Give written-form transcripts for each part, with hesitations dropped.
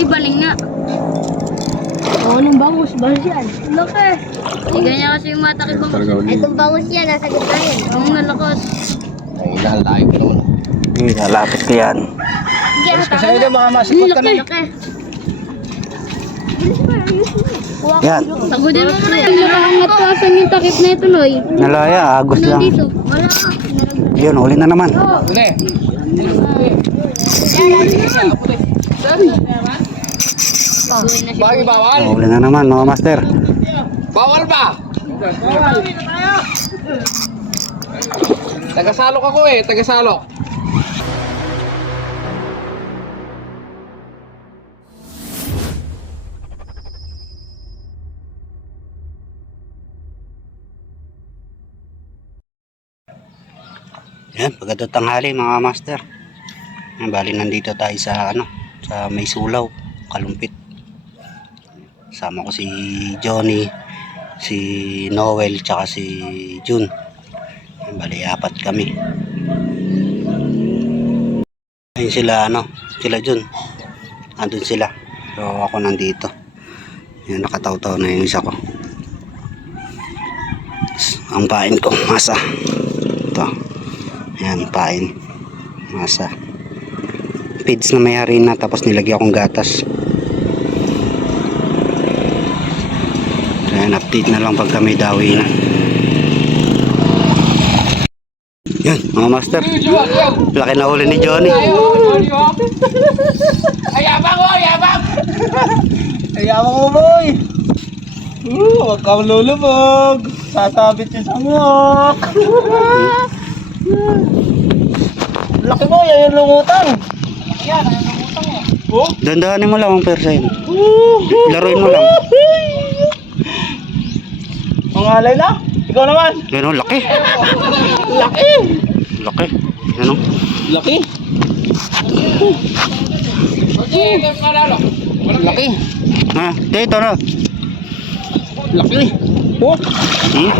Ibaling nga. Oo, nung bangus yan. Laki. Hindi ganyan kasi yung matakip ang... Itong bangus yan, nasa gitna yan. Ang nalakas. Ay, nalayo ko naman. Lalapit ko yan. Kasi ayun mga masikot ka na. Laki. Yan. Tagudin mo muna yan. Nakaangat ka sa yung takip na ito, Loy. Nalaya, agos lang. Dito. Wala ka. Yun, huli na naman. Uli. Bakit bawal? Huli na naman mga master. Bawal ba? Taga-salok ako eh, taga-salok. Yan, pagkatapos tanghali mga master. Yan, bali nandito tayo sa sa may sulaw, Kalumpit. Sama ko si Johnny, si Noel, tsaka si Jun. Yan, bali apat kami. Ayun sila sila Jun. Andun sila. So ako nandito. Yan, nakataw-taw na yung isa ko. Ang pain ko, masa. Ito. Ayan, pain. Masa. Feeds na may harina, tapos nilagyan akong gatas. Ayan, update na lang pag kami dawi na. Yan, mga master. Laki na huli ni Johnny. Ayabang ko, ayabang! Ayabang mo, boy! Huwag kang lulubog. Sasabit yung samok. Laki mo, yan yung lungutan. Yan, yung lungutan mo. Oh? Dandahanin mo lang ang persain. Laruin mo lang. Mangalay na? Ikaw naman? Yan o, laki. Laki! Laki. Yan o. Laki? Laki. Ha, dito na. Laki. Oh? Hmm?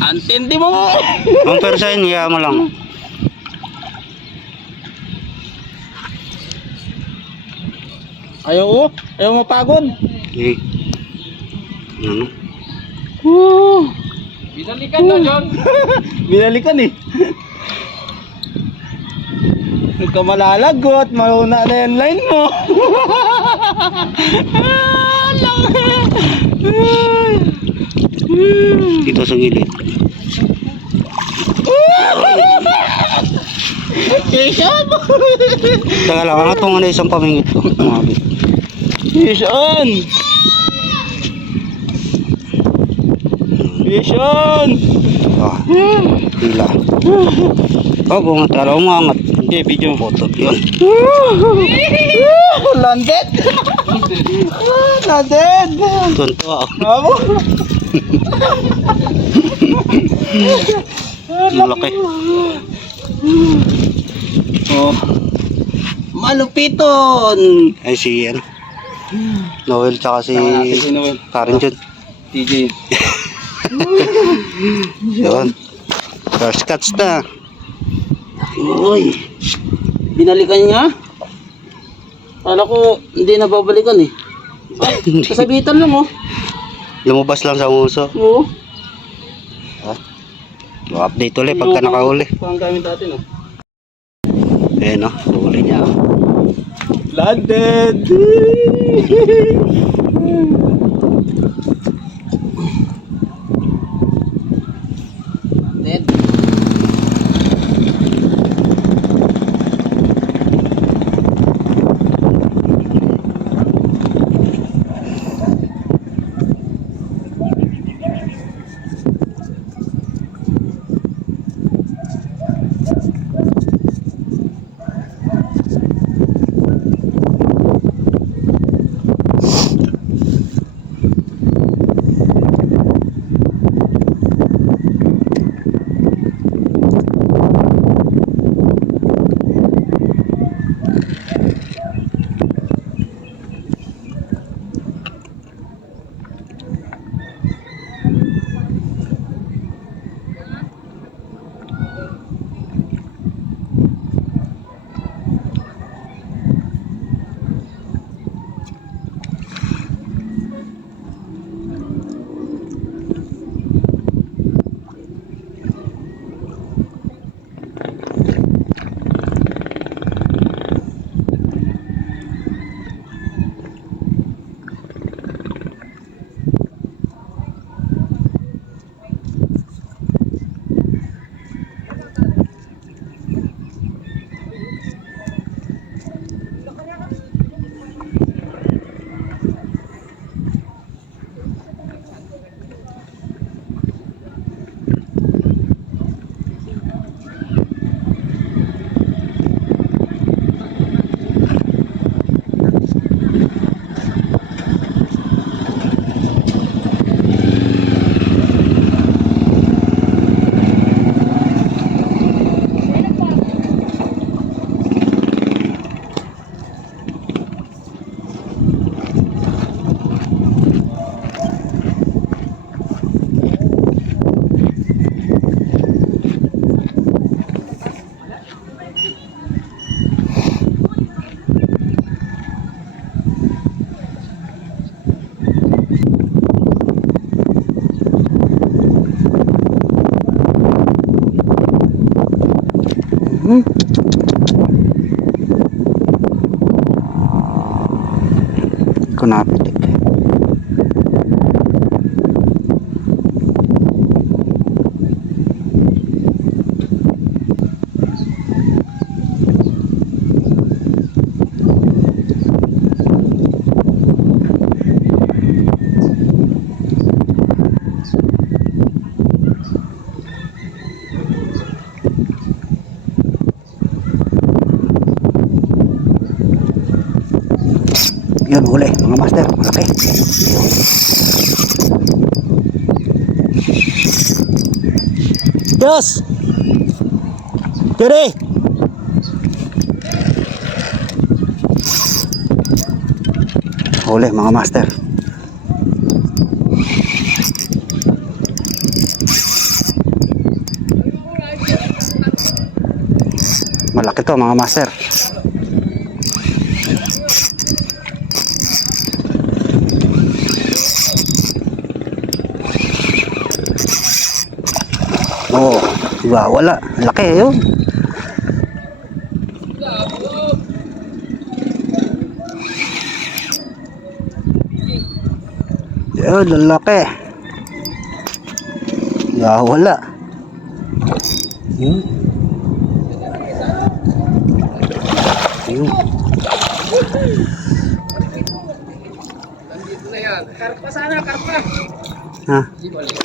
Antindi mo! Ang persain, hiya mo lang. Ayaw ayaw mapagod. Eh. Ano? Binalikan na, John. Binalikan eh. Huwag ka malalagot, maluna na yung line mo. Dito sa gilid. Jason! Teka lang, angat mo nga na isang pamingit ko. Tumabit. Jason! Jason! Ah, hila. Oh, bungat. Tara, umangat. Hindi, video. Photo. Yun. Landed! Landed! Tuntua ako. Abo! Malaki. Oh. Malupiton! Ay, si Noel tsaka si Noel. Karen Jun. TJ. Yun. First catch na. Uy. Binalikan niya? Kala ko hindi na babalikan eh. Kasabitan lang oh. Lumabas lang sa uso. Oo. Update ulit pagka nakahuli. Pang gamit natin oh. Ayan o, huli niya. Landed! Dead. Hmm? Kunapitik. Yun, huli mga master, malaki. Yes! Tiri! Huli mga master. Malaki to mga master. Oh, diba? Wala. Laki yun. Yun, lalaki. Diba? Wala. Yun. Yun. Karpa sana, karpa. Ha? Di balik.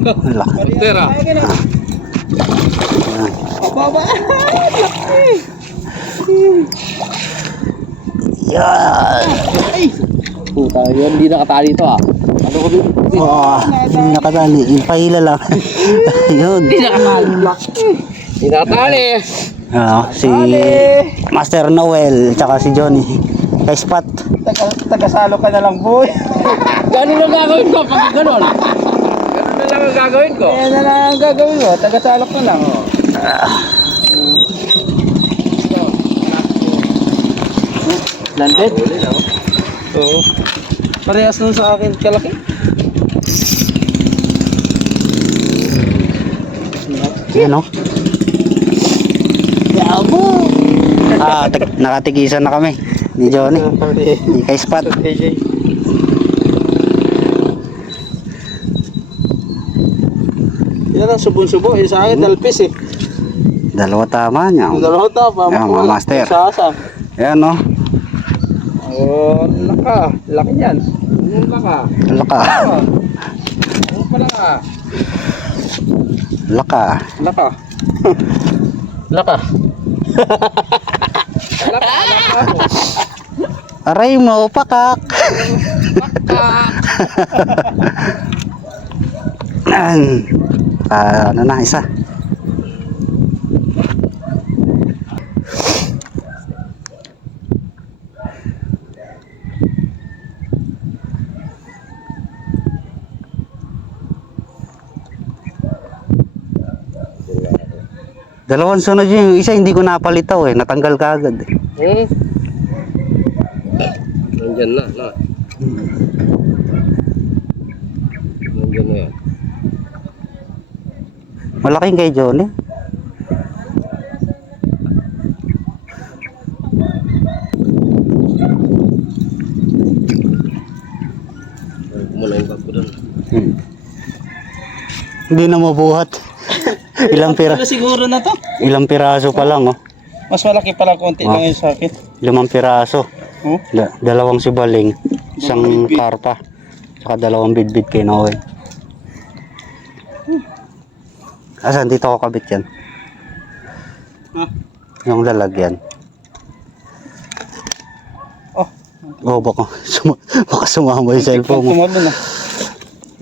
Malaki. Tera. Yan. Baba. Yan. Puta, yun, hindi nakatali to ah. Ano ko dito? Oh, hindi nakatali. Ipahila lang. Yun. Hindi nakatali. Hindi nakatali. Si Master Noel tsaka si Johnny. Kay Spot. Tagasalo ka na lang, boy. Gano'n lang gagawin ko pag gano'n? Gano'n na lang ang gagawin ko? Yan na lang ang gagawin mo. Tagasalo ka lang. Oh. Landed? Oo. Parehas nun sa akin kalaki. Yan o. Nakatigisan na kami ni Johnny. Ni kay Spot. Yan ang subon-subo. Sa akin dalpis eh. Dalawa tama niya. Dalawa tapa. Yan mga master. Sasa. Yan o. Oh, laka. Laki yan. Laka. Laka. Ano pala ka? Laka. Laka. Laka. Laka. Aray mo, pakak. Ano na, isa. Dalawang sunod yung isa hindi ko napalitaw eh, natanggal kaagad eh. Nandyan na. Nandyan na yan. Malaking kay Johnny. Muna yung bag ko doon. Hindi na mabuhat. Ano siguro na to? Ilang piraso pa lang oh. Mas malaki pala konti lang yung sa akin. 5 piraso. Oh? Dalawang sibaling, isang karpa, saka 2 bidbid kay Noel. Asan dito ako kabit yan? Ha? Yung lalagyan. Oh, baka sumama yung cellphone mo. tumalo na.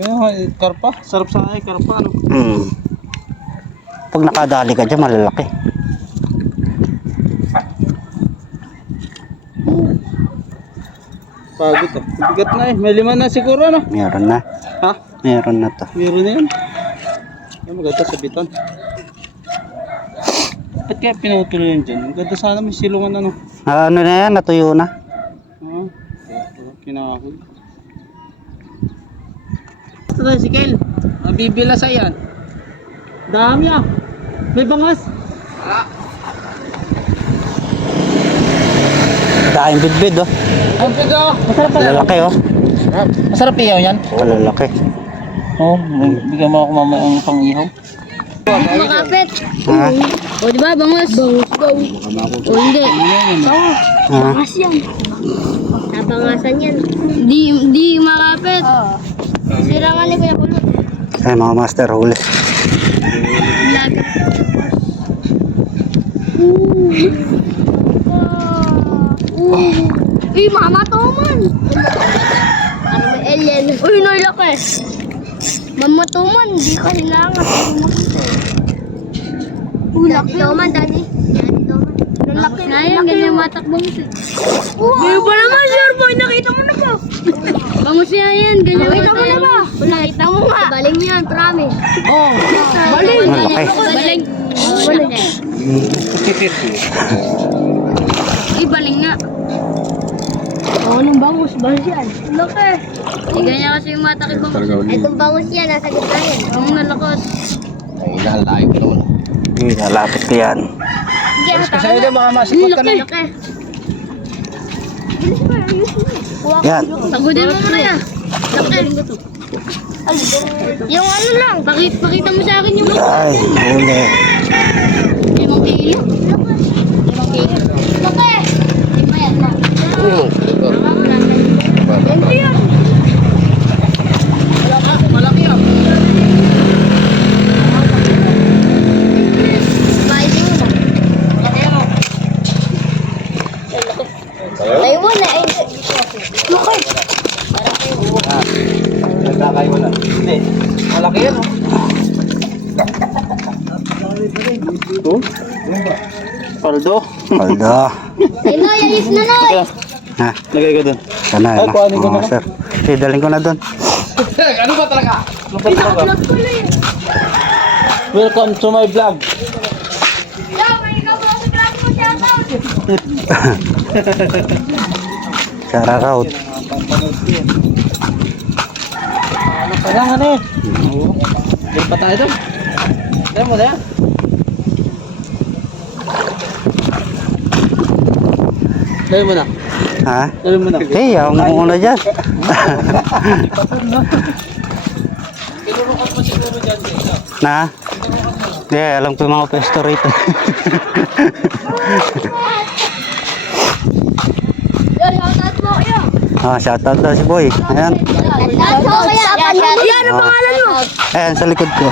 Yung karpa, sarap sa akin karpa ano. Pag nakadali ka dyan, malalaki. Pagod ah. Bigat na eh. May 5 na siguro ano? Meron na. Ha? Meron na to. Meron na yan. Ay, maganda sa biton. Ba't kaya pinutuloy yan dyan? Ang ganda sana may silungan ano. Ano na yan, natuyo na. Kinakahoy. Ito tayo si Kel. Mabibila sa yan. Dami ah. May bangas. Daing bidbid oh. Ang pigo. Masarap pala. Malalaki oh. Masarap ihaw yan. Malalaki. Oh, bigyan mo ako mamaya ang pang-ihaw. Makapit. Ha? O, di ba? Bangus. Bangus. O, hindi. Ha? Bangas yan. Nabangasan yan. Di makapit. Sira nga ni Kuya Kulot. Ay mga master, huli. Lagi. Uy, mama to man. Ano may alien? Uy, nalaki. Mama to man, di ka hinangat. Laki to man, daddy. Laki na yan, ganyan matakbong ito. Ngayon pa naman, sure boy, nakita mo na ba? Bangus yan yan, ganyan nakita mo na ba? Nakita mo nga. Baling yan, promise. Oh, baling. Malaki. Baling. Baling. Baling nga. Oo, nung bangus, bangus yan. Laki. Ganyan kasi yung mata kay bangus. Itong bangus yan, nasa gitna yan. Ang nalakot. Ay, nalayo ko naman. Hindi, nalapit ko yan. Kasi ayun mga masipot ka na. Laki. Yan. Tagudin mo muna yan. Laki. Yung ano lang, pakita mo sa akin yung Ay, huli. 5 kilo. 5 kilo. Laki. Lima yan. Hindi yan. Malaki ah. Maising mo. Taiwan na ay. Laki. Nagkakayo na. Hindi. Malaki yan oh. Ito? Paldo. Paldo. Noy, ayos na Noy. Ha? Lagay ko dun. Sana Ay, na, kuhanin ko mga na. master. Okay, daling ko na doon. Ano ba talaga? Ano ba talaga? Welcome to my vlog. Shout out. Kailangan eh. Diyan pa tayo doon. Kaya mo na yan. Kaya mo na. Ha? Kaya mo na. Okay, ako muna dyan. Na? Hindi, alam ko yung mga pesto rito. Shout out daw si Boy. Ayan. Yan, ano pangalan mo? Ayan, sa likod ko.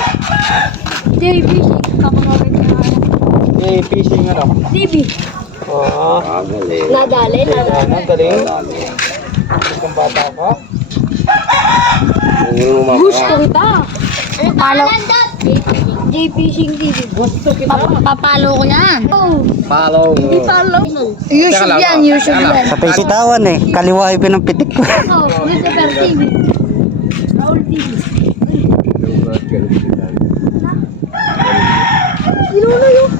JB. Eh, fishing ano? TV. Oo. Nadali. Ano, galing. Kung bata ka. Gusto kita. Papalo. JPSing TV. Gusto kita. Papalo ko yan. Follow. Hindi palo. YouTube yan, YouTube yan. Sa Pisitawan eh. Kaliwa yung pinampitik ko. Oh, Christopher TV. Raul TV. Inuno yun.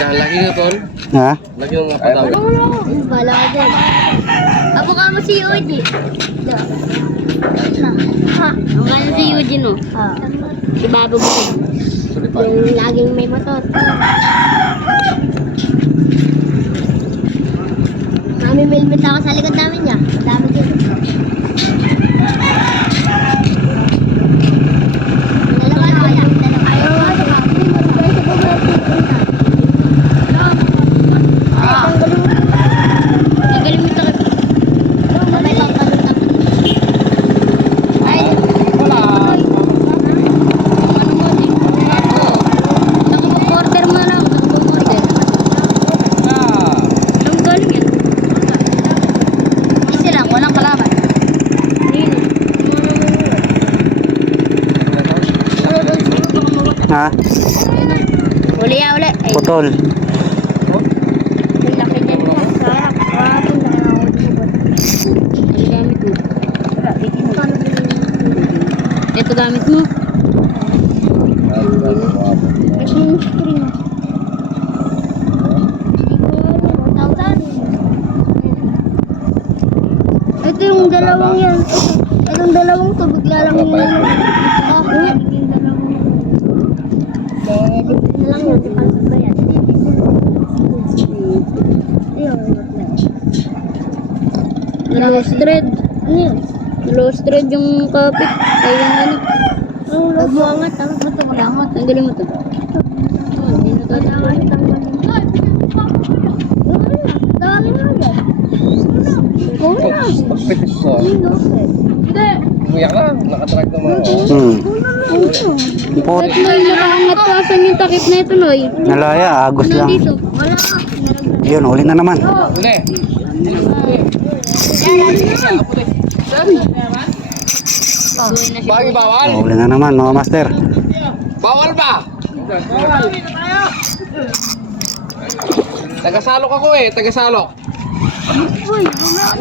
Lagi nga Paul. Ha? Lagi nga pataw. Bala ka dyan. Apo ka mo si Yuji. Ha? Ang ano si Yuji no? Si Babo mo. Yung laging may motor. Mami, milbit ako sa likod namin niya. Madami dito. Dalawa na kaya. Ayaw nga sa kami. Nagaling mo ito kayo. May pagkalong na. Ay, Wala. order mo lang. Order. Anong galing yan? Easy lang, walang kalaban. Ha? Uli ya, uli. Ay, Putol. ang laki dyan. Sarap. Ang gamit mo. Ito gamit mo. Ito yung dalawang yan. Itong dalawang to, bigla lang yun. Libre na lang yun, di pa ba yan? Lost thread. Ano yun? Lost thread yung kapit. Ay, yung ano. Huwag mo angat, angat mo ito. Angat. Tanggalin mo to. Hindi na tatanggal. Dami nga yan. Oo na. Pagpitis ko. Hindi. Umiyak lang. Nakatrack naman ako. Pot. At Noy, nakaangat pa. Saan yung takip na ito, Noy? Nalaya, agos lang. Nandito. Wala. Yun, huli na naman. Uli. Bagi bawal. Huli na naman mga master. Bawal ba? Tagasalok ako eh. Tagasalok.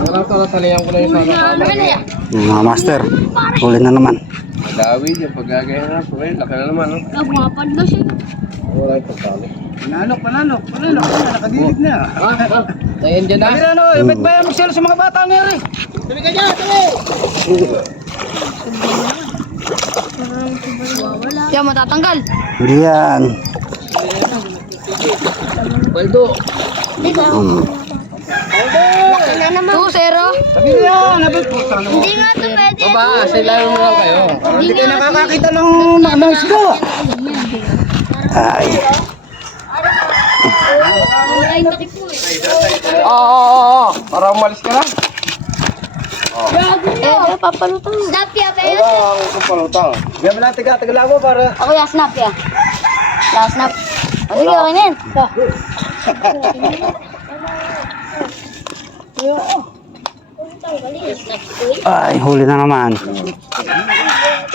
Wala ka talihan ko na yung salok. Mga master, huli na naman. Madawid yung paggagaya na. Laki na naman. No? Kapapad na siya. Wala yung pagsalok. Panalok. Nakadilig na. Ayan dyan na. Ano, ba't ba yung magselo sa mga bata ngayon eh? Tuloy ka dyan, tuloy! Yan, matatanggal. Hindi yan. Baldo. Laki na naman. 2-0. Sabi niya, nabit po. Hindi nga ito pwede. Baba, sila mo lang kayo. Hindi kayo nakakakita ng isda. Ay. Ay, takip mo eh. Oo. Para umalis ka na. Papalutang. Snap ya, pero. Ang kapalutang. Bigyan mo lang taga-tagala mo para... Ako ya, snap ya. La, snap. Sige, okay na yan. Ay, huli na naman.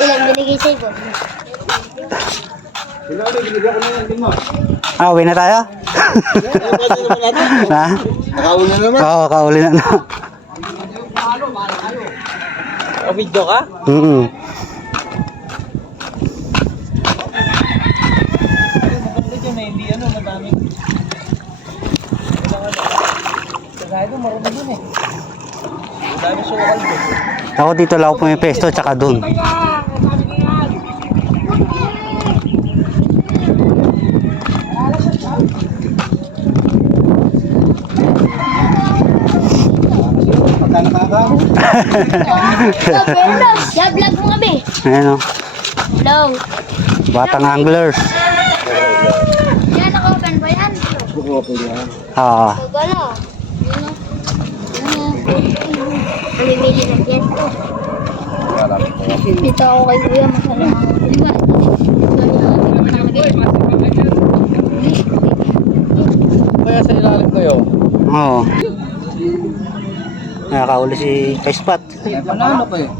Ilan binigay sa'yo po? Ah, uwi na tayo? Ha? Nakauna naman. Oo, kauli na na. Video ka? Hindi ano, madami. Kaya ito, marunong dun eh. Madami sukal dun. Ako dito lang ako pumipesto, tsaka dun. Pagka nakakaroon. Ya, vlog mo kami. Ayan o, Vlog. batang anglers. Yan, naka-open ba yan? Oo. Gala. Namimili na yan. Dito ako kay Kuya, masala. Kaya sa ilalim kayo. Oo. Nakakauli si Kaispat. Panalo kayo.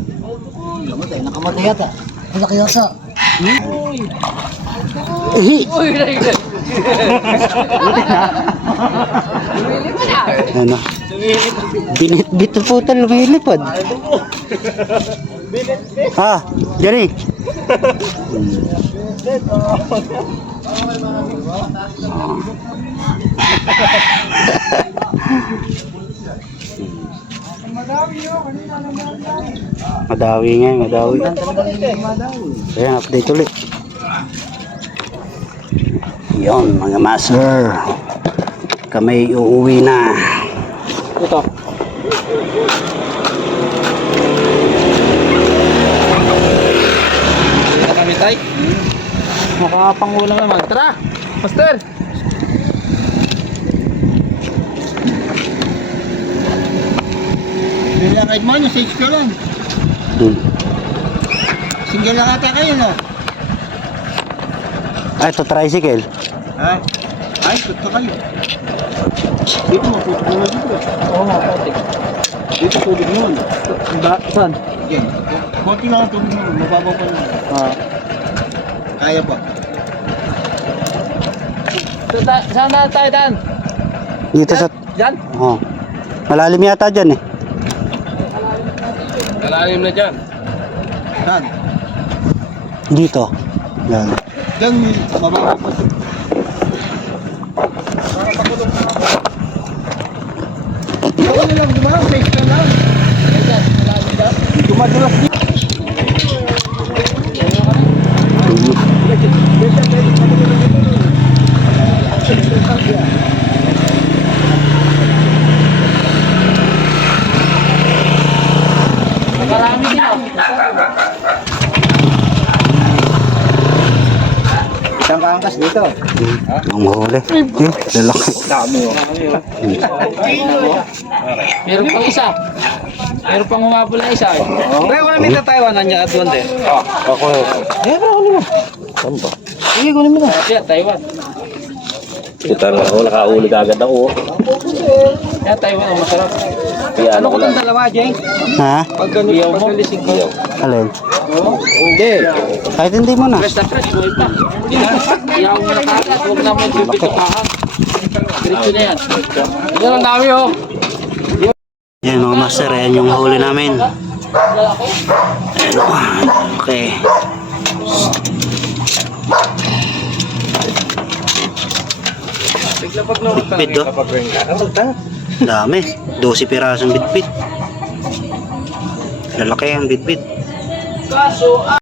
Nakamatay yata. Malaki yata. Ano? Binit-bit po ito, lumilipad. Ah, Johnny. Madawi nga, madawi. Ayan, update ulit. Yun, mga master. Kami uuwi na. Ito. Kami tay. Makapangulang naman. Tara, master. Bili ang kahit mo, yung 6 ka lang. Single lang ata kayo, no? Ah, ito tricycle. Ha? Ay, tuto kayo. Dito mo, tuto mo dito. Oo, konti. Dito tubig mo. Saan? Yan. Konti lang ang tubig mo, mababaw pa naman. Kaya pa. Saan na tayo, Dan? Dito sa... Diyan? Oh. Malalim yata dyan eh. Kalalim na dyan. Dan. Dito. Yan. Diyan, mababaw pa. Ako na lang, di ba? 6 ka lang. Dumadulas dito. Isang kaangkas dito. Ang huli. Lalaki. Meron pang isa. Meron pang humabol na isa. Kaya wala may Taiwan niya at Wande. Ako. Bro, ano mo? Saan ba? Sige, kunin mo na. Siya, Taiwan. Ito na ako, nakaulit agad ako. Kaya Taiwan ang masarap. Ano ko lang? Dalawa, Jeng? Ha? Pag ganun, pag nalising ko. Alin? Hindi. Kahit hindi mo na. Fresh na fresh, buhay pa. Iyaw mo na kagad, huwag na mo pipito kahan. Diretso na yan. Ito ang dami oh. Yan mga master, yan yung huli namin. Okay. Bitbit oh. Dami. 12 pirasong bitbit. Lalaki ang bitbit.